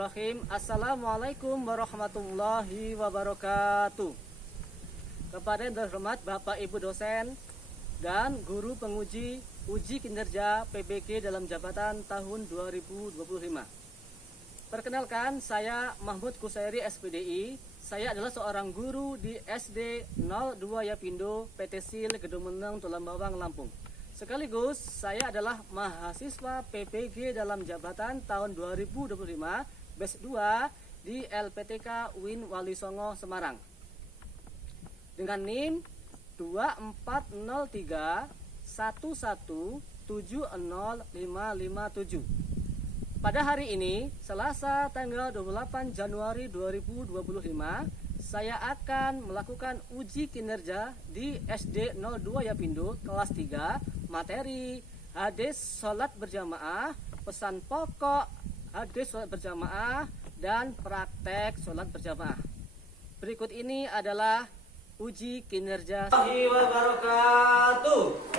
Bismillahirrahmanirrahim. Assalamualaikum warahmatullahi wabarakatuh. Kepada yang terhormat Bapak Ibu dosen dan guru penguji uji kinerja PBG dalam jabatan tahun 2025. Perkenalkan, saya Mahmud Kusairi SPDI. Saya adalah seorang guru di SD 02 Yapindo, PT Sil, Gedung Meneng, Tulang Bawang, Lampung. Sekaligus saya adalah mahasiswa PPG dalam jabatan tahun 2025 batch 2 di LPTK UIN Wali Songo Semarang dengan NIM 24031170557. Pada hari ini, Selasa tanggal 28 Januari 2025, saya akan melakukan uji kinerja di SD 02 Yapindo kelas 3, materi hadis sholat berjamaah, pesan pokok hadis sholat berjamaah, dan praktek sholat berjamaah. Berikut ini adalah uji kinerja. Wabarakatuh.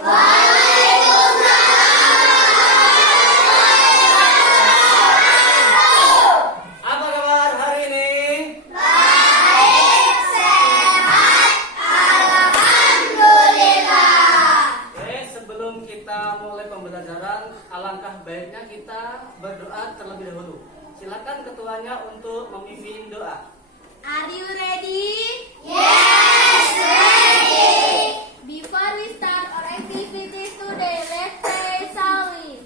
Alangkah baiknya kita berdoa terlebih dahulu. Silakan ketuanya untuk memimpin doa. Are you ready? Yes, ready. Before we start our activities today, let's say Sawi.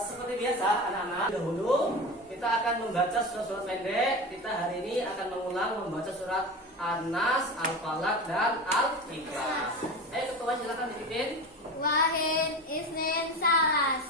Seperti biasa anak-anak, dahulu kita akan membaca surat-surat pendek. Kita hari ini akan mengulang membaca surat An-Nas, Al-Falaq, dan Al-Ikhlas. Ayo ketua silakan dipimpin. Wahid, Isnin, Salas.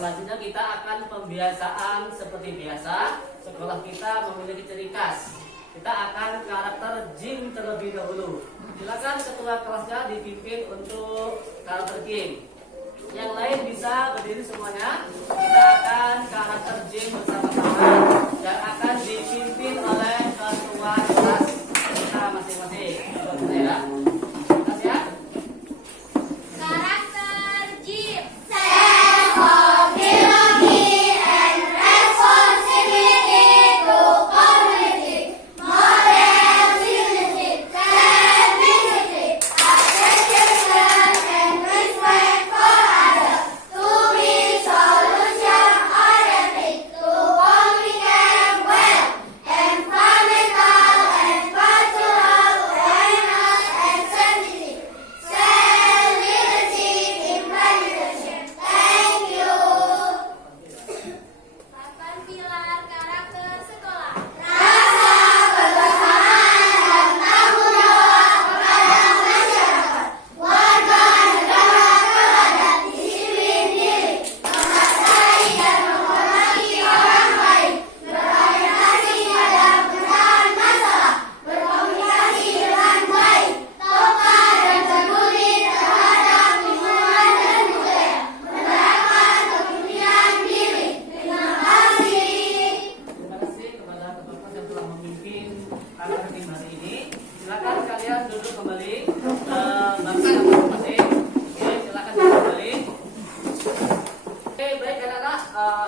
Selanjutnya kita akan pembiasaan seperti biasa. Sekolah kita memiliki ciri khas. Kita akan karakter jin terlebih dahulu. Silakan ketua kelasnya dipimpin untuk karakter game. Yang lain bisa berdiri semuanya. Kita akan karakter game bersama-sama yang akan dipimpin oleh ketua kelas kita masing-masing. Betul ya? Kelas ya? Karakter Jeep. Sense of belonging and responsibility to community. Moral citizenship, self-discipline, appreciation and respect for others. To be solution-oriented, to communicate well, environmental and cultural awareness and sensitivity. Self-leadership implementation. Thank you. 8 pilar karakter sekolah. Rasa kebersamaan dan tanggung jawab kepada masyarakat, warga negara teladan, disiplin diri, menghargai dan menghormati orang lain, berorientasi pada pemecahan masalah, berkomunikasi dengan baik, peka dan peduli terhadap lingkungan dan budaya, menerapkan kepedulian diri. Terima kasih. Terima kasih kepada ketua kelas yang telah memimpin karakter game hari ini. Silakan kalian duduk kembali ke bangsa masing-masing. Oke, silakan duduk kembali. Oke, baik anak-anak.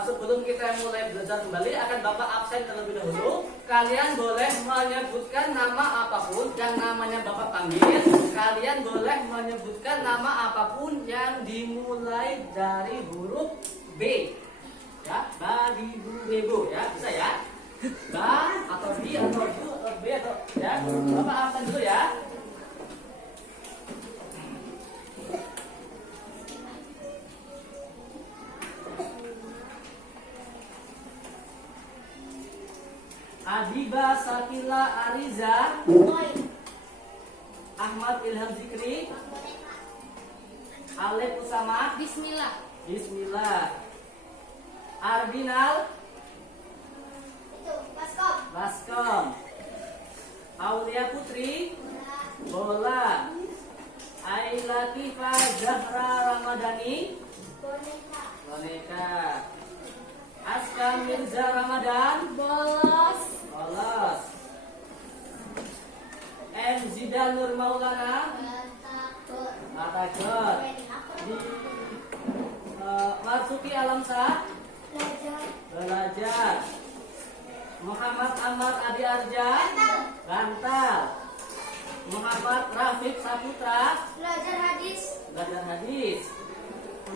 Sebelum kita mulai belajar kembali, akan Bapak absen terlebih dahulu. Kalian boleh menyebutkan nama apapun yang namanya Bapak panggil. Kalian boleh menyebutkan nama apapun yang dimulai dari huruf B. Ya, badi bebo ya, bisa ya. Ba atau di atau itu atau B atau ya. Bapak absen dulu ya. Adiba Sakila Ariza, Ahmad Ilham Zikri, Alif Usama, Bismillah. Bismillah, Arbinal, Itu, Baskom. Baskom, Aulia Putri, Bola, Aila Kifa Zahra Ramadhani, Boneka. Boneka, Aska Mirza Ramadan, Bolos. Bolos, M Zidanur Maulana, Takut. Matagor, di Marsuki Alamsa, Belajar. Belajar, Muhammad Ahmad Adi Arja, Bantal, Muhammad Rafiq Saputra, Belajar hadis. Belajar Hadis,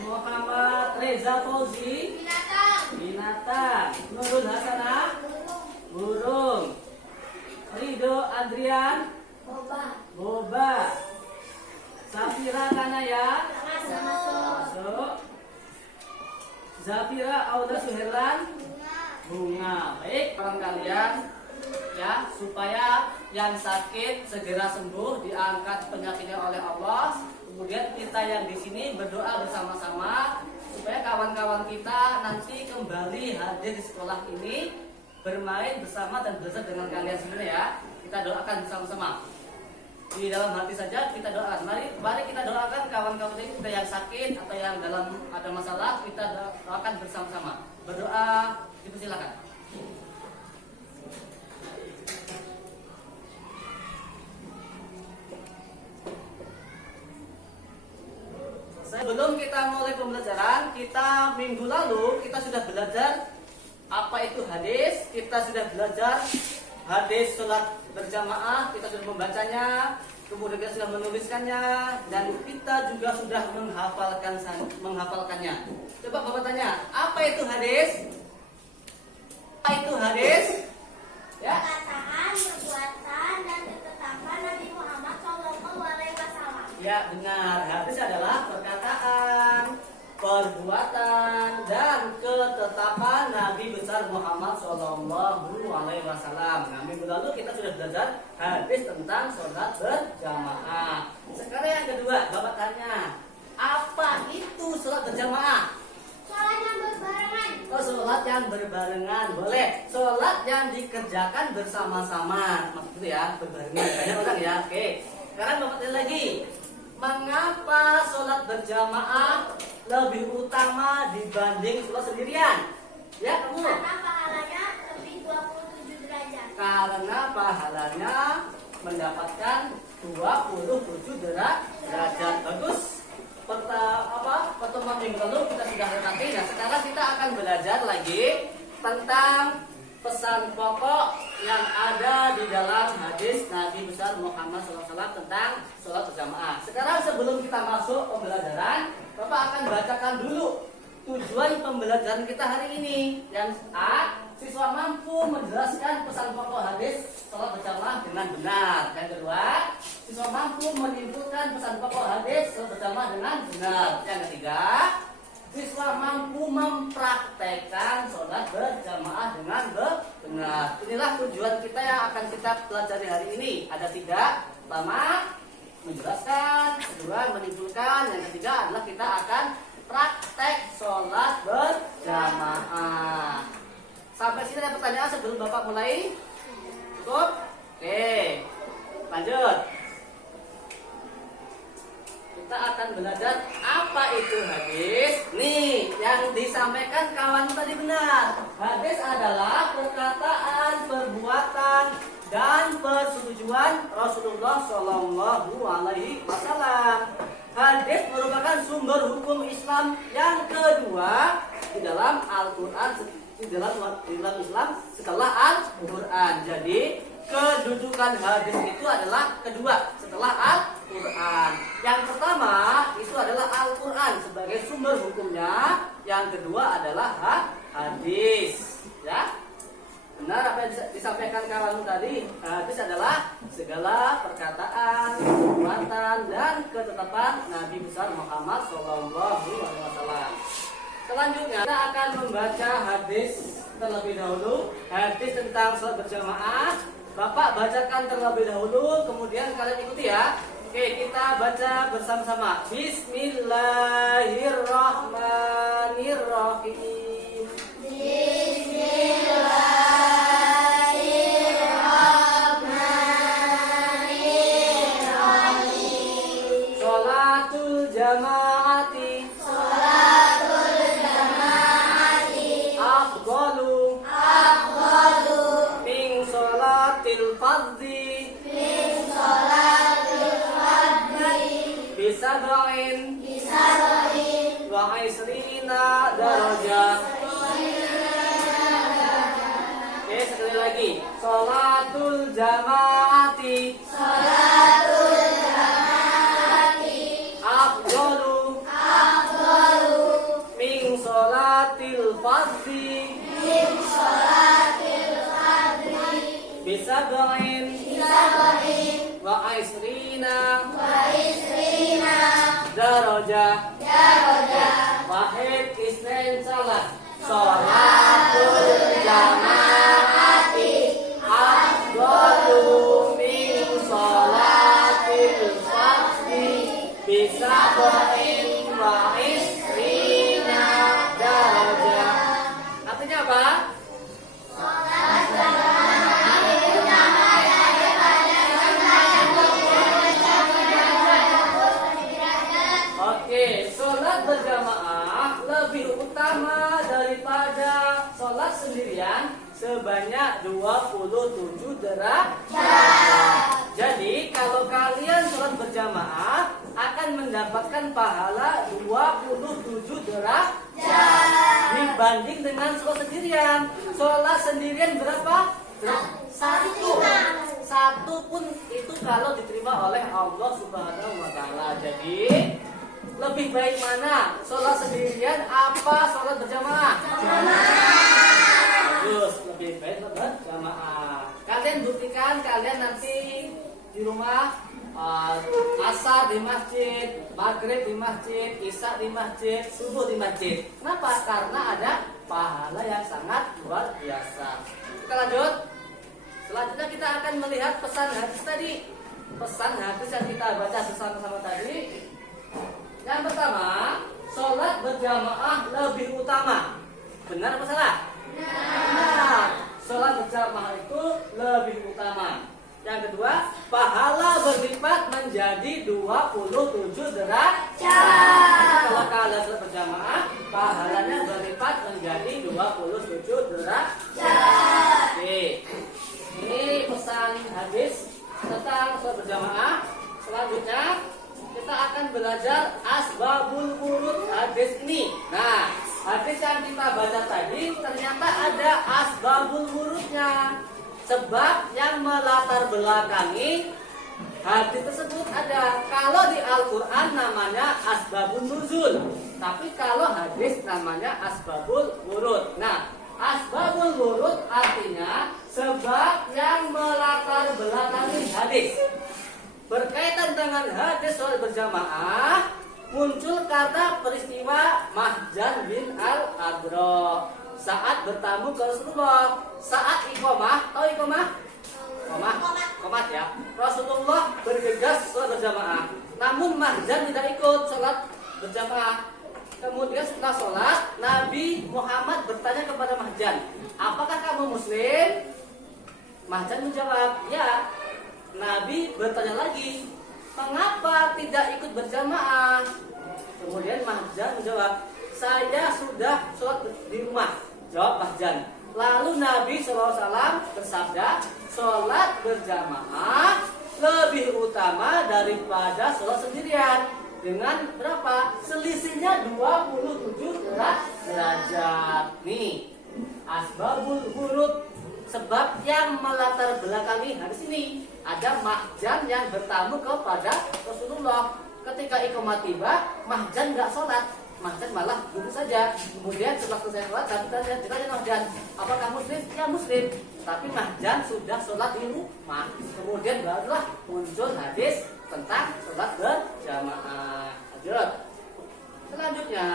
Muhammad Reza Fauzi, Binatang. Binatang, Nurul Hasanah, Burung, Rido Adrian, Boba. Boba, Safira Kanaya, Masuk. Masuk, Zafira Auda Suherlan, Bunga. Baik, kawan kalian ya, supaya yang sakit segera sembuh, diangkat penyakitnya oleh Allah. Kemudian kita yang di sini berdoa bersama-sama supaya kawan-kawan kita nanti kembali hadir di sekolah ini, bermain bersama dan belajar dengan kalian semua ya. Kita doakan bersama-sama. Di dalam hati saja kita doakan. Mari kita doakan kawan-kawan kita yang sakit atau yang dalam ada masalah, kita doakan bersama-sama. Berdoa, dipersilakan. Sebelum kita mulai pembelajaran, kita minggu lalu kita sudah belajar apa itu hadis. Kita sudah belajar hadis sholat berjamaah, kita sudah membacanya, kemudian kita sudah menuliskannya, dan kita juga sudah menghafalkannya. Coba Bapak tanya, apa itu hadis? Apa itu hadis? Ya. Perkataan, perbuatan, dan ketetapan Nabi Muhammad SAW. Ya, benar. Hadis adalah perkataan, perbuatan, dan ketetapan Nabi besar Muhammad SAW. Nah, minggu lalu kita sudah belajar hadis tentang sholat berjamaah. Sekarang yang kedua, Bapak tanya, apa itu sholat berjamaah? Sholat yang berbarengan. Oh, sholat yang berbarengan, boleh. Sholat yang dikerjakan bersama-sama, maksudnya ya, berbarengan. Banyak orang ya, oke. Sekarang Bapak tanya lagi. Mengapa sholat berjamaah lebih utama dibanding sholat sendirian? Ya, kamu. Karena pahalanya lebih 27 derajat. Karena pahalanya mendapatkan 27 derajat. Bagus. Pertemuan minggu lalu kita sudah lewati. Nah, sekarang kita akan belajar lagi tentang pesan pokok yang ada di dalam hadis Nabi besar Muhammad SAW tentang sholat berjamaah. Sekarang sebelum kita masuk pembelajaran, Bapak akan bacakan dulu tujuan pembelajaran kita hari ini. Yang A, siswa mampu menjelaskan pesan pokok hadis sholat berjamaah dengan benar. Yang kedua, siswa mampu menyimpulkan pesan pokok hadis sholat berjamaah dengan benar. Yang ketiga, siswa mampu mempraktekkan sholat berjamaah dengan benar. Inilah tujuan kita yang akan kita pelajari hari ini. Ada 3. Pertama, menjelaskan. Kedua, menyimpulkan. Yang ketiga adalah kita akan praktek sholat berjamaah. Sampai sini ada pertanyaan sebelum Bapak mulai? Cukup? Oke, lanjut. Kita akan belajar apa itu hadis. Nih, yang disampaikan kawan tadi benar. Hadis adalah perkataan, perbuatan, dan persetujuan Rasulullah Shallallahu Alaihi Wasallam. Hadis merupakan sumber hukum Islam yang kedua di dalam Al-Quran, di dalam Islam setelah Al-Quran. Jadi kedudukan hadis itu adalah kedua setelah Al-Quran. Yang pertama itu adalah Al-Quran sebagai sumber hukumnya. Yang kedua adalah hadis. Ya, benar apa yang disampaikan kawan tadi. Hadis adalah segala perkataan, perbuatan, dan ketetapan Nabi besar Muhammad SAW. Selanjutnya kita akan membaca hadis terlebih dahulu. Hadis tentang sholat berjamaah. Bapak bacakan terlebih dahulu, kemudian kalian ikuti ya. Oke, kita baca bersama-sama. Bismillahirrahmanirrahim. Bismillahirrahmanirrahim. Sholatul jamaati. Bisab'in wa isrina darajah. Oke, sekali lagi. Sholatul jamaati afdalu min sholatil fardhi bisab'in wa isrina darajah. Wahid isnain salah. Sholatul jamaati afdalu min sholatil fardhi bisab'in wa isrina darajah. Artinya apa? Sholat berjamaah lebih utama daripada sholat sendirian sebanyak 27 derajat. Jadi kalau kalian sholat berjamaah akan mendapatkan pahala 27 derajat dibanding dengan sholat sendirian. Sholat sendirian berapa? Satu pun itu kalau diterima oleh Allah Subhanahu wa Ta'ala. Jadi lebih baik mana? Sholat sendirian apa sholat berjamaah? Bagus, lebih baik sholat berjamaah. Kalian buktikan, kalian nanti di rumah asar di masjid, maghrib di masjid, isya di masjid, subuh di masjid. Kenapa? Karena ada pahala yang sangat luar biasa. Kita lanjut. Selanjutnya kita akan melihat pesan hadis tadi. Pesan hadis yang kita baca bersama-sama tadi. Yang pertama, sholat berjamaah lebih utama. Benar apa salah? Benar. Sholat berjamaah itu lebih utama. Yang kedua, pahala berlipat menjadi 27 derajat. Kalau kalian sholat berjamaah, pahalanya berlipat menjadi 27 derajat. Oke. Ini pesan hadis tentang sholat berjamaah. Selanjutnya kita akan belajar asbabul wurud hadis ini. Nah, hadis yang kita baca tadi ternyata ada asbabul wurudnya. Sebab yang melatar belakangi hadis tersebut ada. Kalau di Al-Quran namanya asbabun nuzul, tapi kalau hadis namanya asbabul wurud. Nah, asbabul wurud artinya sebab yang melatar belakangi hadis. Berkaitan dengan hadis sholat berjamaah muncul karena peristiwa Mahjan bin Al-Adra saat bertamu ke Rasulullah. Saat iqamah, tahu iqamah? Qomat ya. Rasulullah bergegas sholat berjamaah. Namun Mahjan tidak ikut sholat berjamaah. Kemudian setelah sholat, Nabi Muhammad bertanya kepada Mahjan, apakah kamu muslim? Mahjan menjawab, ya. Nabi bertanya lagi, mengapa tidak ikut berjamaah? Kemudian Mahjan menjawab, saya sudah sholat di rumah. Jawab Mahjan. Lalu Nabi SAW bersabda, sholat berjamaah lebih utama daripada sholat sendirian. Dengan berapa? Selisihnya 27 derajat. Nih, asbabul wurud, sebab yang melatar belakangi hadis ini. Ada Mahjan yang bertamu kepada Rasulullah. Ketika iqamah tiba, Mahjan nggak sholat. Mahjan malah duduk saja. Kemudian setelah selesai sholat, ditanya Mahjan, apakah muslim? Ya muslim. Tapi Mahjan sudah sholat di rumah. Kemudian barulah muncul hadis tentang sholat berjamaah. Lanjut. Selanjutnya,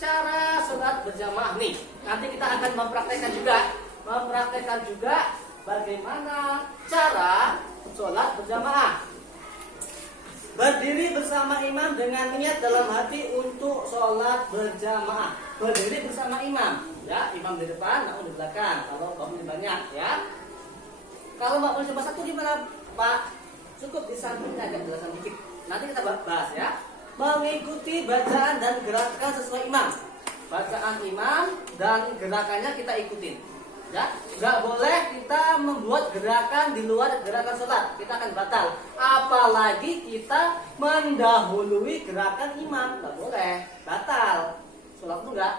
cara sholat berjamaah nih. Nanti kita akan mempraktekkan juga bagaimana cara sholat berjamaah. Berdiri bersama imam dengan niat dalam hati untuk sholat berjamaah. Berdiri bersama imam, ya, imam di depan, namun di belakang. Kalau kamu banyak, ya. Kalau mau coba satu gimana, Pak? Cukup di sampingnya agak jelasan dikit. Nanti kita bahas, ya. Mengikuti bacaan dan gerakan sesuai imam. Bacaan imam dan gerakannya kita ikutin. Ya, nggak boleh kita membuat gerakan di luar gerakan sholat, kita akan batal. Apalagi kita mendahului gerakan imam, nggak boleh, batal. Sholat itu nggak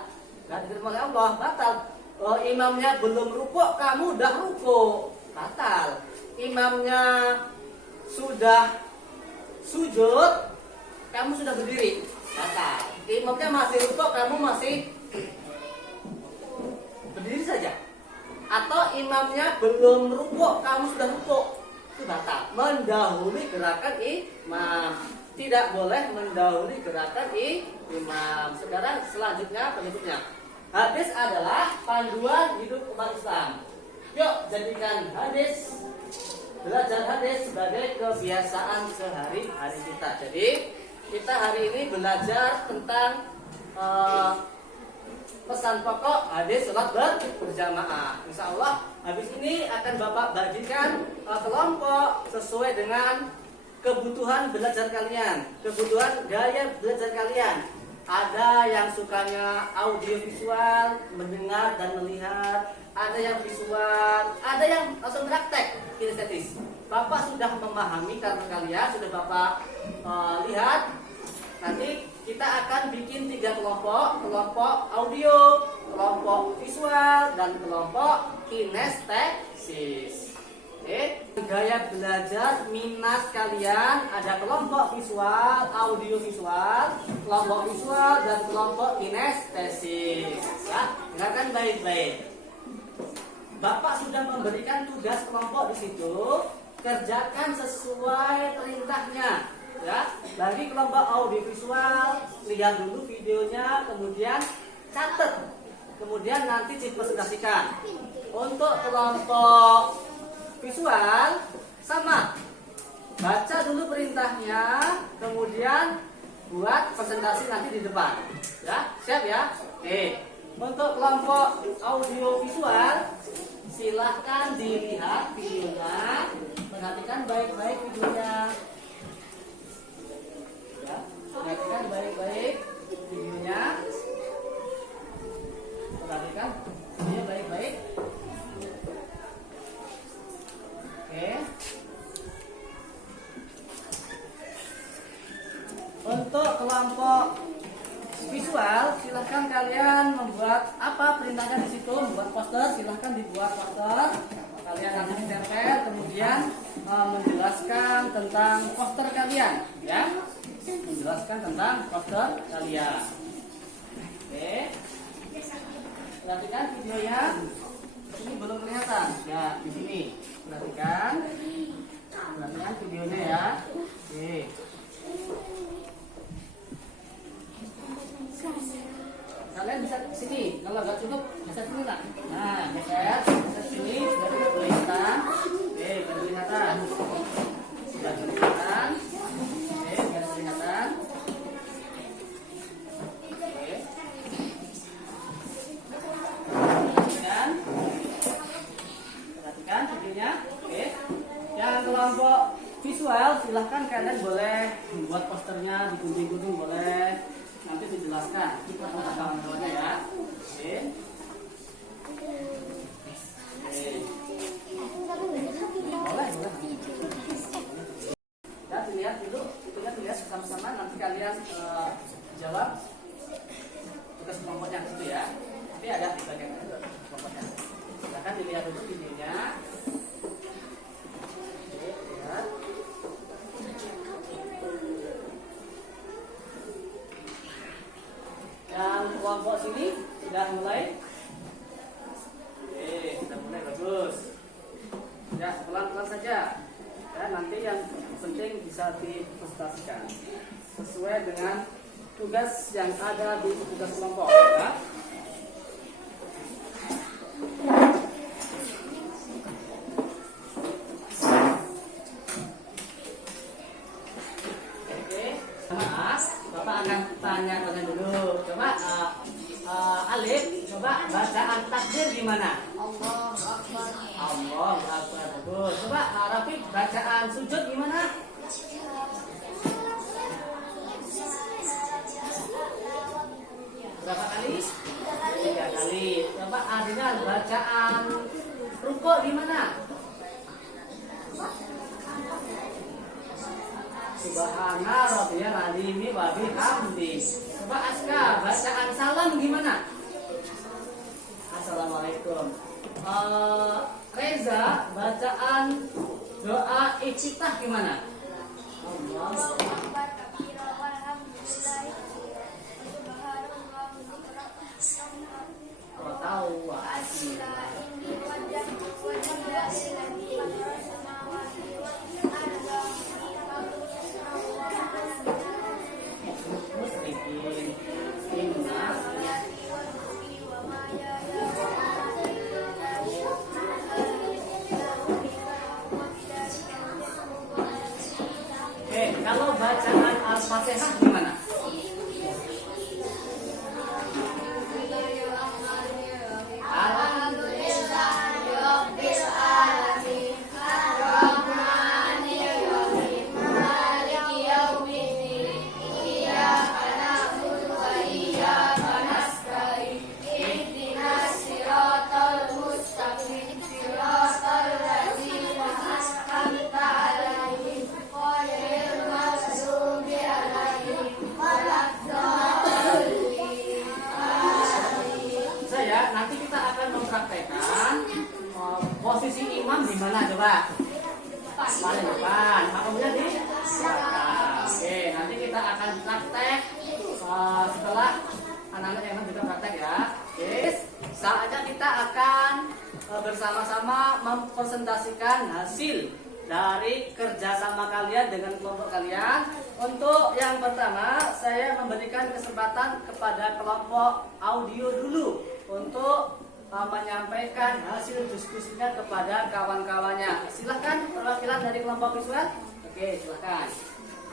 diterima oleh Allah, batal. Oh, imamnya belum rukuk, kamu udah rukuk, batal. Imamnya sudah sujud, kamu sudah berdiri, batal. Imamnya masih rukuk, kamu masih berdiri saja. Atau imamnya belum rukuk, kamu sudah rukuk, itu batal. Mendahului gerakan imam, tidak boleh mendahului gerakan imam. Sekarang selanjutnya penutupnya. Hadis adalah panduan hidup umat Islam. Yuk jadikan hadis, belajar hadis sebagai kebiasaan sehari-hari kita. Jadi kita hari ini belajar tentang pesan pokok hadis sholat berjamaah. Insya Allah habis ini akan Bapak bagikan kelompok sesuai dengan kebutuhan belajar kalian, kebutuhan gaya belajar kalian. Ada yang sukanya audio visual, mendengar dan melihat. Ada yang visual, ada yang langsung praktek kinestetis. Bapak sudah memahami karena kalian sudah Bapak lihat. Nanti kita akan bikin 3 kelompok, kelompok audio, kelompok visual, dan kelompok kinestesis. Oke, gaya belajar minat kalian ada kelompok visual, audio visual, kelompok visual, dan kelompok kinestesis. Ya, dengarkan baik-baik. Bapak sudah memberikan tugas kelompok di situ, kerjakan sesuai perintahnya. Ya, bagi kelompok audiovisual, lihat dulu videonya, kemudian catat, kemudian nanti dipresentasikan. Untuk kelompok visual sama, baca dulu perintahnya, kemudian buat presentasi nanti di depan. Ya, siap ya? Oke. Untuk kelompok audiovisual, silahkan dilihat videonya, perhatikan perhatikan baik-baik videonya. Ya, perhatikan baik-baik videonya. Perhatikan videonya baik-baik. Oke. Untuk kelompok visual, silahkan kalian membuat apa perintahnya di situ, membuat poster, silahkan dibuat poster. Kalian nanti ditempel, kemudian menjelaskan tentang poster kalian, ya, menjelaskan tentang poster kalian. Oke, perhatikan videonya. Ini belum kelihatan, ya di sini. Perhatikan videonya ya. Oke. Kalian bisa ke sini, kalau nggak cukup bisa sini lah. Nah, geser sini, sudah cukup kelihatan. Oke, biar kelihatan. Sudah kelihatan. Oke, biar kelihatan. Oke. Perhatikan videonya. Oke. Yang kelompok visual, silahkan kalian boleh membuat posternya, digunting-gunting boleh. Nanti dijelaskan kita kawan-kawannya ya. Oke. Boleh. Ya, dilihat dulu, itunya dilihat sama-sama. Nanti kalian jawab tugas kelompoknya itu ya. Tapi ada di bagian kelompoknya. Silahkan dilihat dulu videonya. Oke, lihat. Yang kelompok sini sudah mulai. Oke, sudah mulai bagus. Ya, pelan-pelan saja. Ya, nanti yang penting bisa dipresentasikan sesuai dengan tugas yang ada di tugas kelompok. Ya. Bapak akan tanya dulu. Coba Alif, coba bacaan takbir gimana? Allahu Akbar. Allahu Akbar. Bagus. Coba Rafiq, bacaan sujud gimana? Berapa kali? 3 kali. Coba Adinal, bacaan rukuk gimana? Subhana rabbiyal azim wa bihamdi. Coba Aska, bacaan salam gimana? Assalamualaikum. Reza, bacaan doa iftitah gimana? Allahu Akbar kabira walhamdulillah. Subhanallah. Oh, tahu. Asila inni wajjahtu wajhiya lillazi fatara samawati wal arda Musyrikin. Inna kalau bacaan Al-Fatihah gimana? Nanti kita akan mempraktekkan posisi imam di mana coba? Paling depan. Makmumnya di belakang. Oke, nanti kita akan praktek setelah anak-anak yang juga praktek ya. Oke, saatnya kita akan bersama-sama mempresentasikan hasil dari kerjasama kalian dengan kelompok kalian. Untuk yang pertama, saya memberikan kesempatan kepada kelompok audio dulu untuk menyampaikan hasil diskusinya kepada kawan-kawannya. Silahkan perwakilan dari kelompok visual. Oke, silahkan.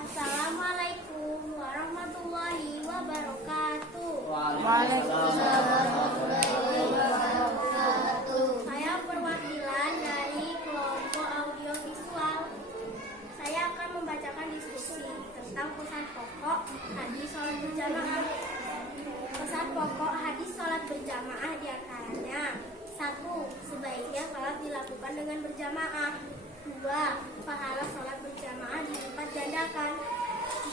Assalamualaikum warahmatullahi wabarakatuh. Waalaikumsalam warahmatullahi Saya perwakilan dari kelompok audiovisual. dengan berjamaah. 2. Pahala sholat berjamaah dilipat gandakan.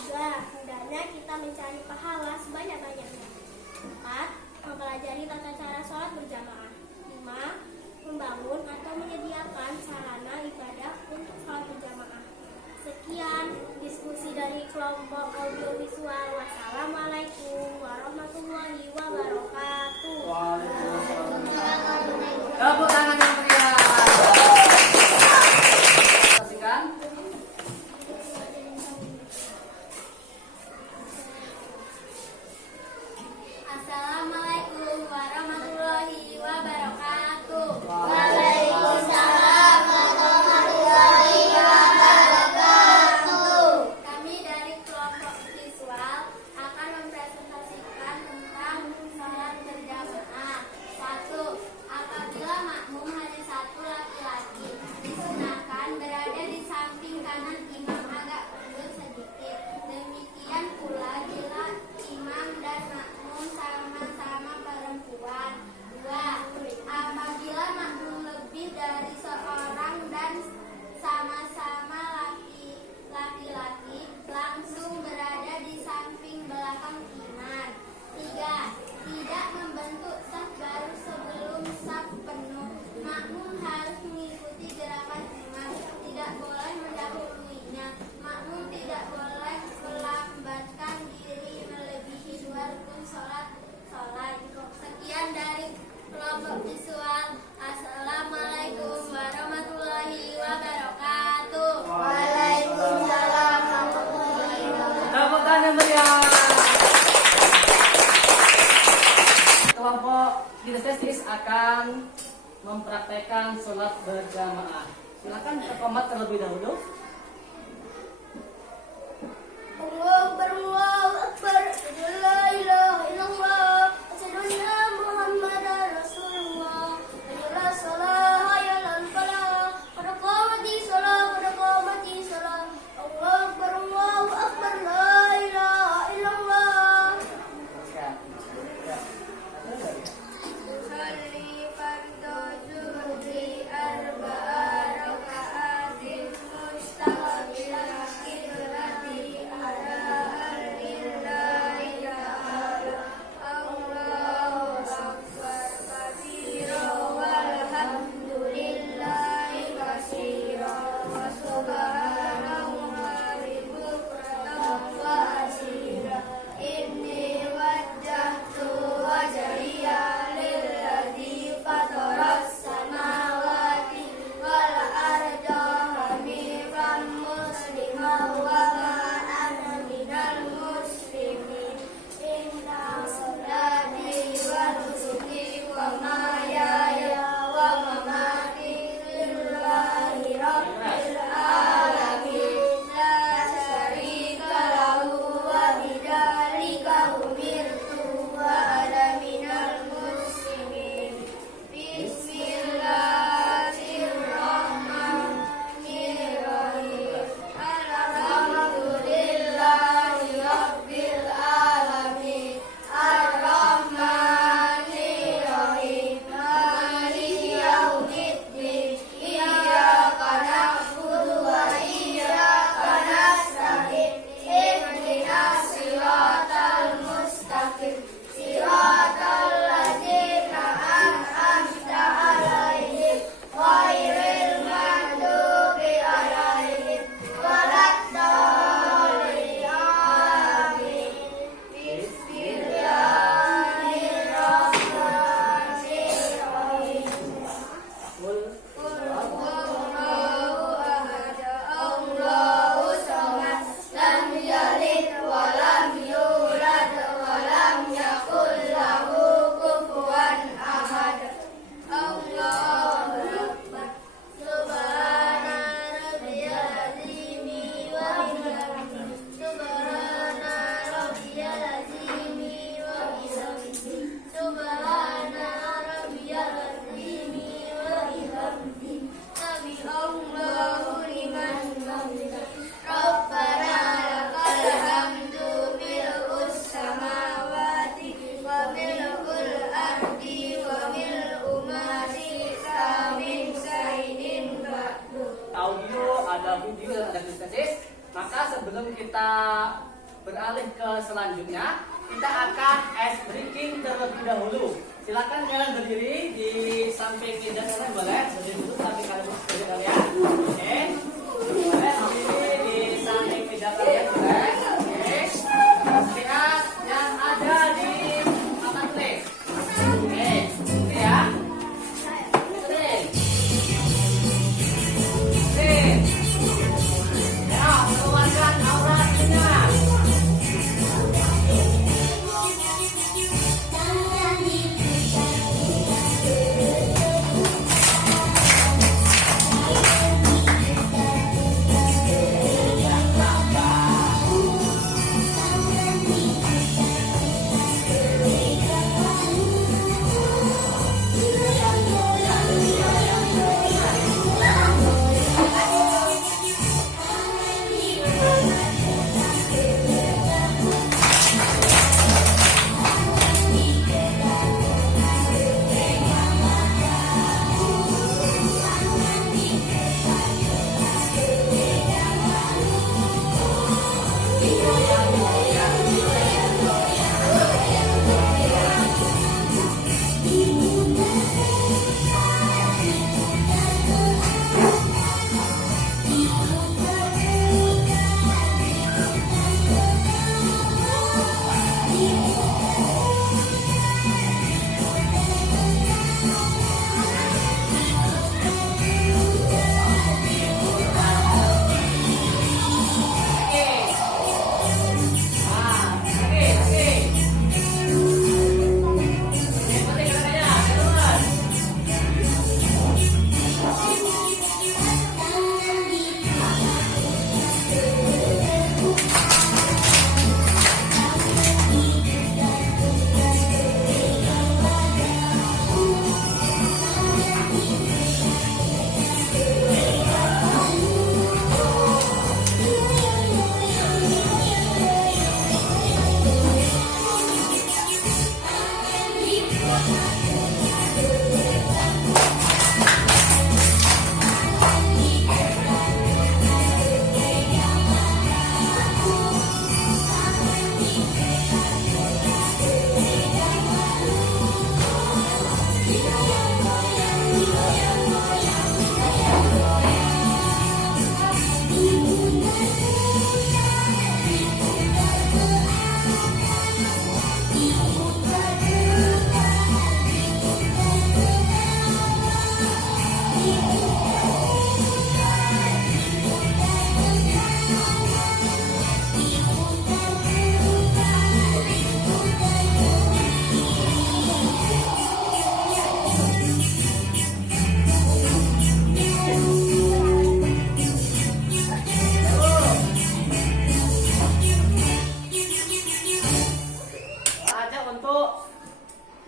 3. Hendaknya kita mencari pahala sebanyak-banyaknya. 4. Mempelajari tata cara sholat berjamaah. 5. Membangun atau menyediakan sarana ibadah untuk sholat berjamaah. Sekian diskusi dari kelompok audiovisual. Wassalamualaikum warahmatullahi wabarakatuh. Tepuk tangan yang meriah. Saksikan. Assalamualaikum warahmatullahi wabarakatuh. Waalaikumsalam warahmatullahi wabarakatuh. Kami dari kelompok visual akan mempresentasikan tentang sholat berjamaah. 1. Apabila makmum hanya satu laki-laki, disunahkan berada di samping kanan imam agak mundur sedikit. Demikian pula bila imam dan makmum sama-sama perempuan. 2. Apabila makmum lebih dari seorang dan sama-sama laki-laki, langsung berada di samping belakang imam. 3. Tidak membentuk saf baru sebelum saf penuh. Makmum harus mengikuti gerakan imam, tidak boleh mendahuluinya. Makmum tidak boleh melambatkan diri melebihi 2 rukun sholat. Sekian dari kelompok visual. Assalamualaikum warahmatullahi wabarakatuh. Waalaikumsalam warahmatullahi wabarakatuh. Tepuk tangan yang meriah. Kelompok kinestesis akan mempraktekkan sholat berjamaah. Silakan terkomat terlebih dahulu. Allahu Akbar, Allahu Akbar, asyhadu an la ilaha illallah, asyhadu anna Muhammadar Rasulullah, hayya 'alas shalah, hayya 'alal falah, qad qamatis shalah, qad qamatis shalah. Allahu Akbar, Allahu Akbar, la ilaha illallah. Usalli fardhu zuhri arba'a raka'atin sebelum kita beralih ke selanjutnya, kita akan ice breaking terlebih dahulu. Silakan kalian berdiri di samping meja kalian, boleh berdiri dulu samping kalian. Oke. Boleh berdiri di samping meja kalian, boleh. Oke. Lihat yang ada di papan tulis. Oke. Oke ya. Oke. Oke. Ya, keluarkan auratnya.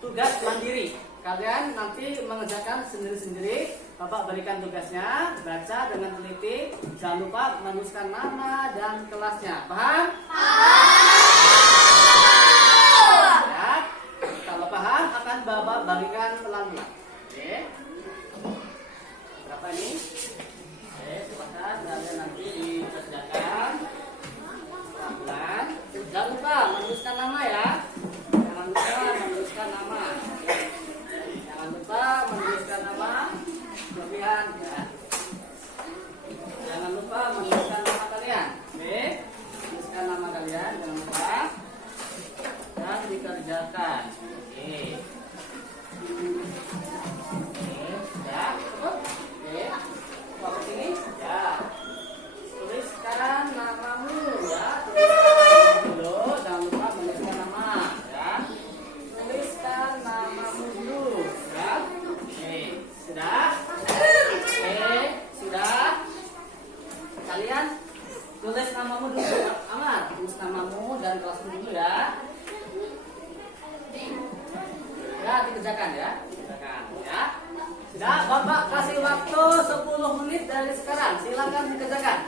Tugas mandiri. Kalian nanti mengerjakan sendiri-sendiri. Bapak berikan tugasnya, baca dengan teliti. Jangan lupa menuliskan nama dan kelasnya. Paham? Ya. Kalau paham akan Bapak bagikan pelan-pelan. Oke. Berapa ini? Oke, silakan kalian nanti dikerjakan pelan-pelan. Jangan lupa menuliskan nama ya. Jangan lupa menuliskan nama. Jangan lupa menuliskan nama. Kelebihan ya. Jangan lupa menuliskan nama kalian. Oke. Tuliskan nama kalian, jangan lupa. Dan dikerjakan. Oke. Oke, sudah cukup. Oke. Bawa ke sini. Ya. Tuliskan namamu ya. Tuliskan dulu. Jangan lupa menuliskan nama ya. Tuliskan namamu dulu ya. Oke. Sudah. Oke. Sudah. Kalian tulis namamu dulu. Amar. Tulis namamu dan kelasmu dulu ya. Ya, dikerjakan ya. Dikerjakan ya. Sudah, Bapak kasih waktu 10 menit dari sekarang. Silakan dikerjakan.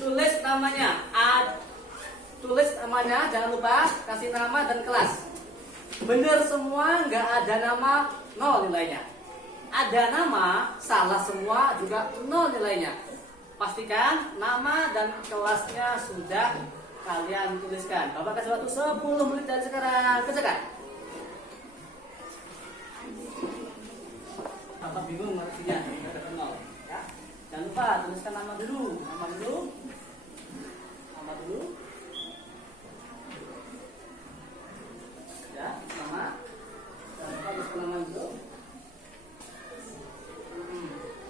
Tulis namanya. Tulis namanya, jangan lupa kasih nama dan kelas. Benar semua, nggak ada nama, 0 nilainya. Ada nama, salah semua juga 0 nilainya. pastikan nama dan kelasnya sudah kalian tuliskan. Bapak kasih waktu 10 menit dari sekarang. Kerjakan. Bapak bingung ngertinya, nggak ada nol. Ya. Jangan lupa tuliskan nama dulu. Nama dulu. Nama dulu. Ya, nama. Jangan lupa tuliskan nama dulu.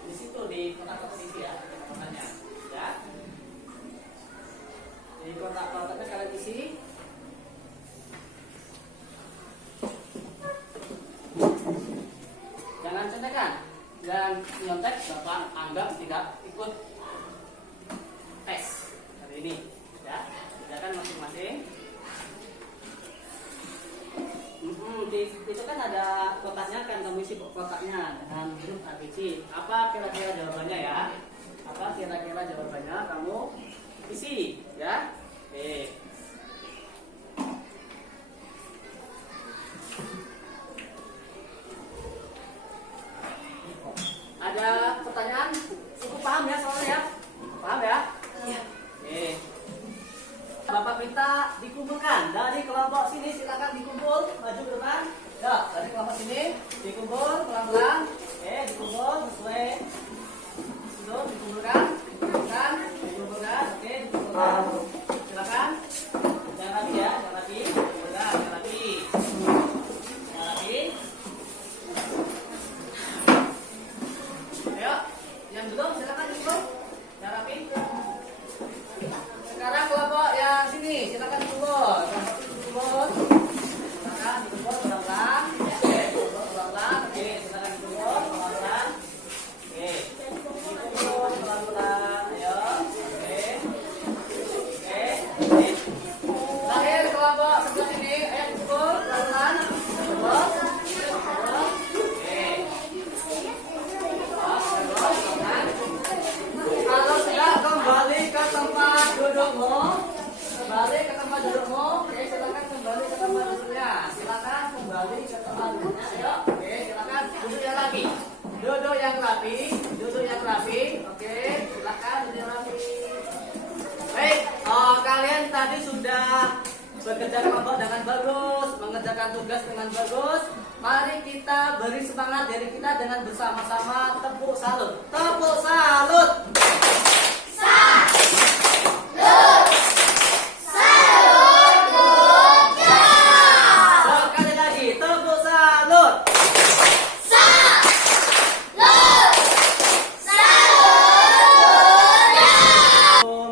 Di situ di kotak-kotak isi ya, kotaknya. Ya. Di kotak-kotaknya kalian isi. Jangan contekan, dan nyontek Bapak anggap tidak ikut tes hari ini. Ya, kerjakan masing-masing. Itu kan ada kotaknya, kan kamu isi kotaknya dengan huruf ABC. Apa kira-kira jawabannya ya? Apa kira-kira jawabannya kamu isi ya? Oke. Ada pertanyaan? Cukup paham ya soalnya ya? Paham ya? Iya. Oke. Bapak minta dikumpulkan dari kelompok sini, silakan dikumpul maju ke depan. Ya, dari kelompok sini dikumpul pelan-pelan. Oke, dikumpul sesuai itu, dikumpulkan. Oke, dikumpulkan. Silakan. Jangan rapi ya, jangan rapi. Jangan rapi. Jangan rapi. Ayo, yang belum silakan dikumpul. Jangan rapi. Sekarang kelompok yang sini, silakan dikumpul. Silakan dikumpul pelan-pelan. Oke, dikumpul pelan-pelan. Oke, silakan dikumpul pelan-pelan. Oke, dikumpul pelan-pelan. Ayo. Oke. Oke. Terakhir kelompok sebelah sini, ayo dikumpul pelan-pelan. Dikumpul. Oke. Kalau sudah kembali ke tempat dudukmu, oke, silakan kembali ke tempat duduknya. Silakan kembali ke tempat duduknya. Ayo, oke, silakan duduk yang rapi. Duduk yang rapi. Oke, silakan duduk yang rapi. Baik, kalian tadi sudah bekerja kelompok dengan bagus, mengerjakan tugas dengan bagus. Mari kita beri semangat diri kita dengan bersama-sama tepuk salut. Tepuk salut. Sekali lagi, tepuk salut.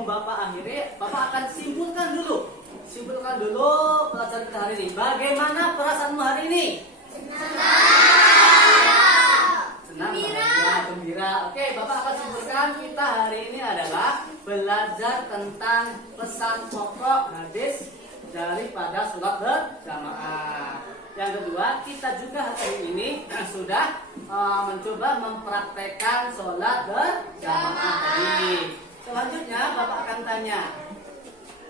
Bapak akhiri, Bapak akan simpulkan dulu pelajaran kita hari ini. Bagaimana perasaanmu hari ini? Senang, bahagia, gembira. Oke, Bapak akan simpulkan kita hari ini adalah belajar tentang pesan pokok hadis daripada sholat berjamaah. Yang kedua, kita juga hari ini sudah mencoba mempraktekkan sholat berjamaah tadi. Selanjutnya, Bapak akan tanya.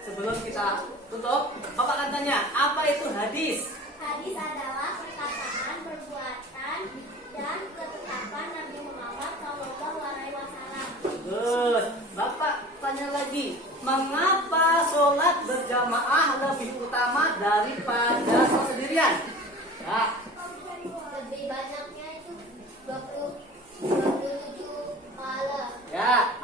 Sebelum kita tutup, Bapak akan tanya, apa itu hadis? Hadis adalah perkataan, perbuatan, dan ketetapan Nabi Muhammad SAW. Terus, Bapak tanya lagi, mengapa sholat berjamaah lebih utama daripada sholat sendirian? Ya, Lebih banyaknya itu 27 pahala. ya,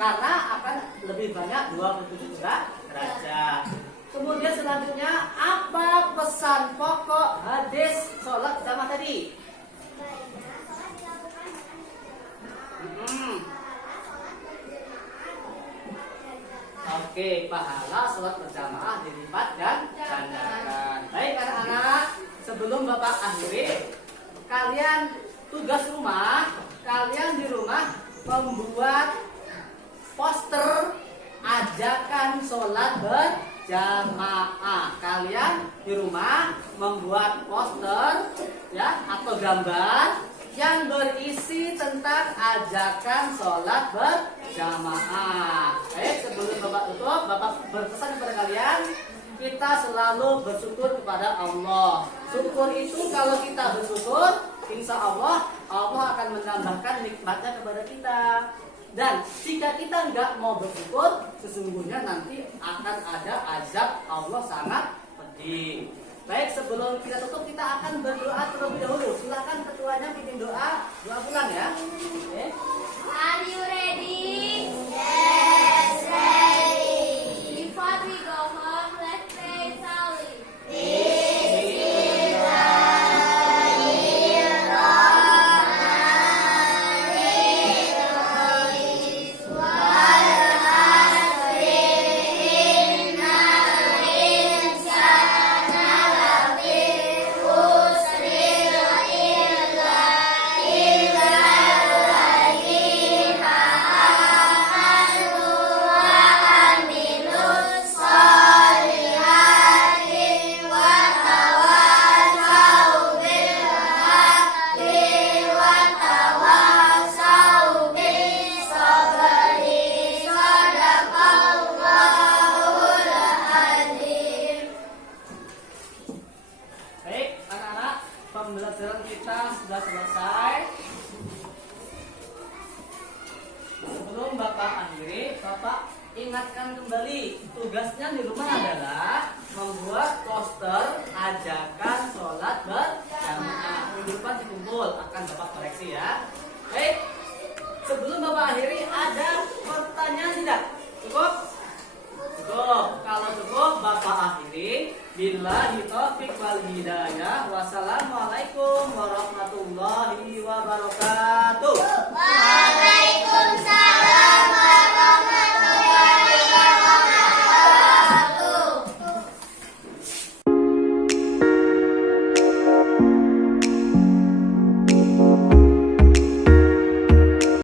karena akan lebih banyak 27 derajat. Kemudian selanjutnya, apa pesan pokok hadis sholat berjamaah tadi? Baiknya, sholat dilakukan dengan berjamaah. Hmm. Pahala sholat berjamaah dilipat gandakan. Oke, pahala sholat berjamaah dilipat dan gandakan. Baik anak-anak, sebelum Bapak akhiri, kalian tugas rumah, kalian di rumah membuat poster ajakan sholat berjamaah. Kalian di rumah membuat poster ya atau gambar yang berisi tentang ajakan sholat berjamaah. Baik, sebelum Bapak tutup, Bapak berpesan kepada kalian, kita selalu bersyukur kepada Allah. Syukur itu kalau kita bersyukur, insya Allah Allah akan menambahkan nikmatnya kepada kita. Dan jika kita nggak mau bersyukur, sesungguhnya nanti akan ada azab Allah sangat pedih. Baik, sebelum kita tutup, kita akan berdoa terlebih dahulu. Silakan ketuanya pimpin doa pulang ya. Oke. Are you ready? Yes, ready. Before we go home, let's pray silently. Baik, anak-anak, pembelajaran kita sudah selesai. Sebelum Bapak akhiri, Bapak ingatkan kembali, tugasnya di rumah adalah membuat poster ajakan sholat berjamaah. Minggu depan dikumpul, akan Bapak koreksi ya. Baik, sebelum Bapak akhiri, ada pertanyaan tidak? Cukup? Cukup. Kalau cukup, Bapak akhiri. Billahi taufiq wal hidayah. Wassalamualaikum warahmatullahi wabarakatuh.